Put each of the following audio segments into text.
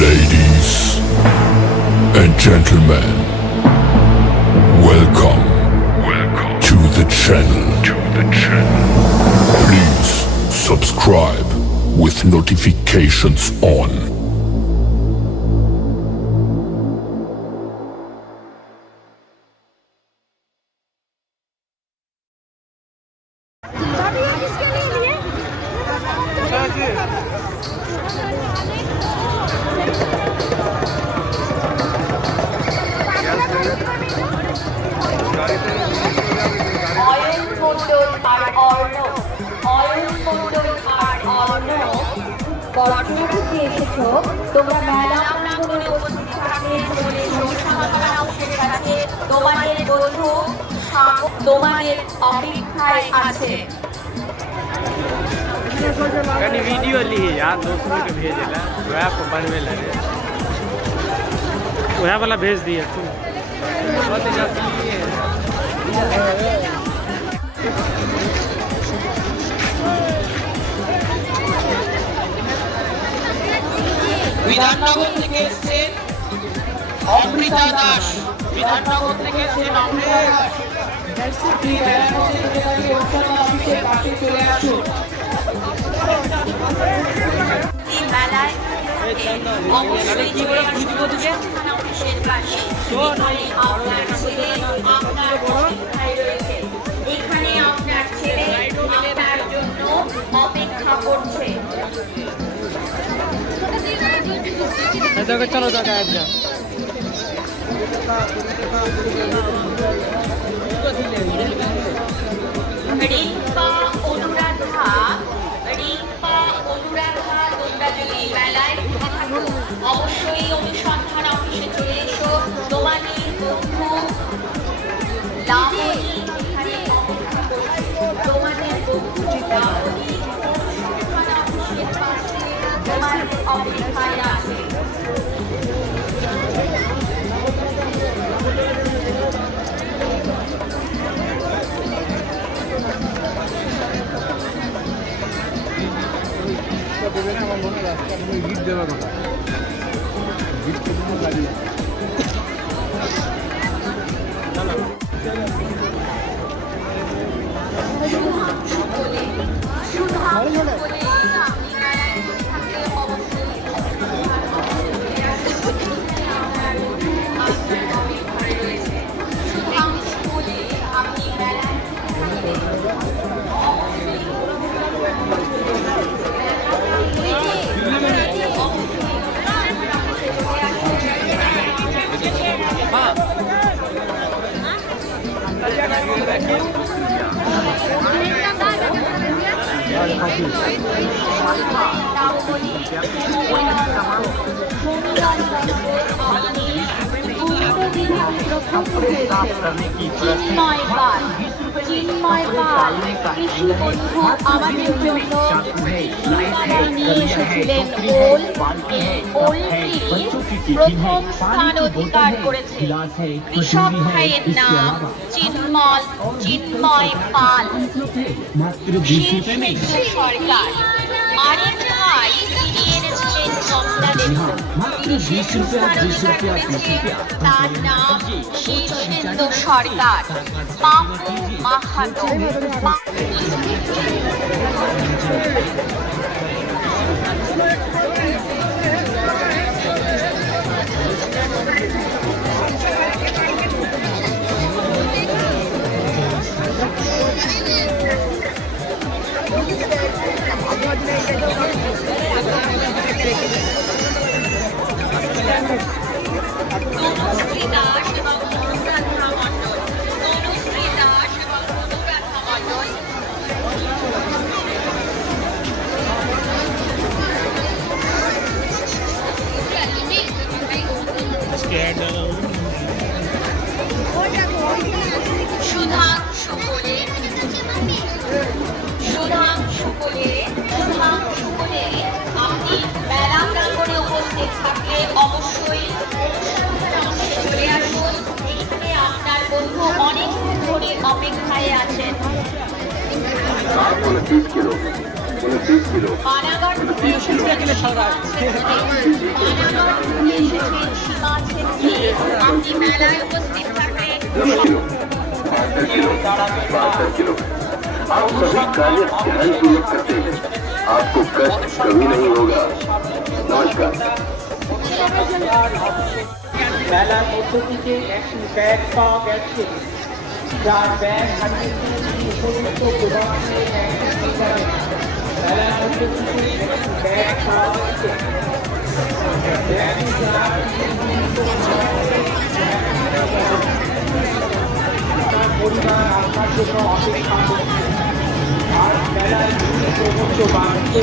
Ladies and gentlemen, welcome to the channel. Please subscribe with notifications on. তোমরা মেলা প্রাঙ্গণে উপস্থিত থাকলে তোমাদের বন্ধু তোমাদের অপেক্ষায় আছে। वीडियो ली यार दोस्तों को भेजेला वह को बनवे लगे वह वाला भेज दिए तू বিধাননগর থেকে এসেছেন অমৃতা দাস। বিধাননগর থেকে এসেছেন অমৃতা দাস। অফিসের পাশে চলে আসুন। মেলায় অবশ্যই চলে আসুন অফিসের পাশে। আপনার ছেলে আপনার অপেক্ষায় রয়েছে। এখানে আপনার ছেলে আপনার জন্য অপেক্ষা করছে। चलो जाकर आ जा রিম্পা অনুরাধা তোমরা যদি মেলায় থাকো অবশ্যই অনুসন্ধান অফিসে চলে এসো। তোমাদের বন্ধু লাবণী এখানে অপেক্ষা করছে। তোমাদের বন্ধু লাবণী অনুসন্ধান অফিসের পাশে তোমাদের অপেক্ষায় আছে। চিন্ময় পাল কৃষি বন্ধু আমাদের জন্য নিয়ে এসেছিলেন ওল। এই ওলটি প্রথম স্থান অধিকার করেছে। কৃষক ভাইয়ের নাম চিন্ময় পাল। সরকার আরেক ভাই তিনি এনেছিলেন কমলা লেবু। তার নাম শীর্ষেন্দু সরকার। বাপু মাহাতো আপনি মেলা প্রাঙ্গণে উপস্থিত থাকলে অবশ্যই চলে আসুন। এখানে আপনার বন্ধু অনেকক্ষণ ধরে অপেক্ষায় আছেন। পানাগড় থেকে এসেছেন সীমা ছেত্রী। আপনি মেলায় উপস্থিত থাকবেন। आप सभी कार्य ध्यानपूर्वक करते हैं, आपको कष्ट कभी नहीं होगा। नमस्कार। মেলার মধ্য থেকে একটি ব্যাগ পাওয়া গেছে, যার ব্যাগ হারিয়ে সমস্ত প্রবাসী মেলার মধ্য থেকে একটি ব্যাগ পাওয়া গেছে। পরিবার আপনার জন্য অপেক্ষা করছে। আর মেলায় সমস্ত বাড়িতে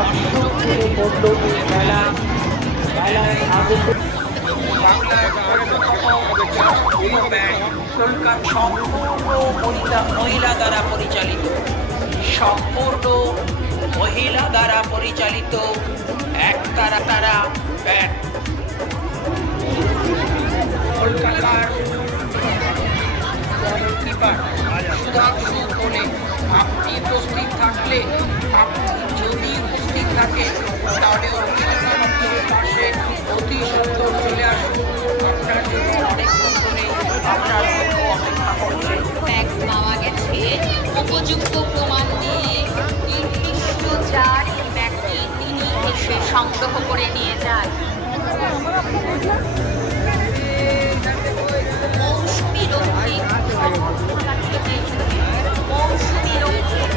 অসংখ্য মূল্য এই মেলায় আগত মহিলা দ্বারা পরিচালিত, সম্পূর্ণ মহিলা দ্বারা পরিচালিত একতারা তারা ব্যাগ। কলকাতার সুধাংশু বলে আপনি উপস্থিত থাকলে, আপনি যদি উপস্থিত থাকেন তাহলে পাশে অতি সুন্দর চলে আসুন। আপনার জন্য অনেকক্ষণ ধরে আপনার অপেক্ষা করছে। ব্যাগ পাওয়া গেছে উপযুক্ত প্রমাণ দিয়ে নির্দিষ্ট যার এই ব্যাগটি তিনি এসে সংগ্রহ করে নিয়ে যান। মৌসুমী রক্ষিত মৌসুমী রক্ষিত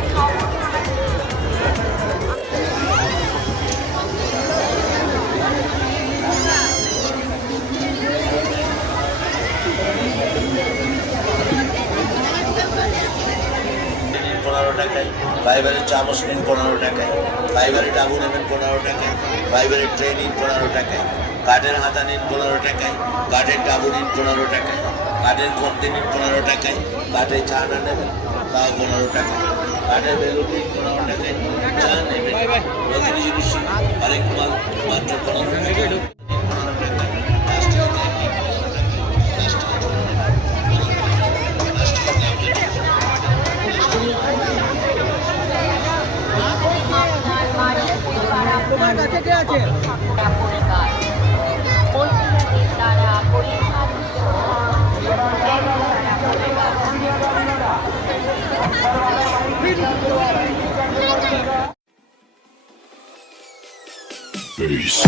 টাকায়, ফাইবারের চামচ নিন 15 টাকায়, ফাইবারের ডাবু নেবেন 15 টাকায়, ফাইবারের ট্রে নিন 15 টাকায়, কাঠের হাতা নিন 15 টাকায়, কাঠের ডাবু নিন 15 টাকায়, কাঠের খন্তি নিন 15 টাকায়, কাঠের চা না নেবেন তাও 15 টাকায়, কাঠের বেলুন নিন 15 টাকায়, চা নেবেন প্রতিটি জিনিস আরেক মাল মাত্র 15 টাকায়। Peace.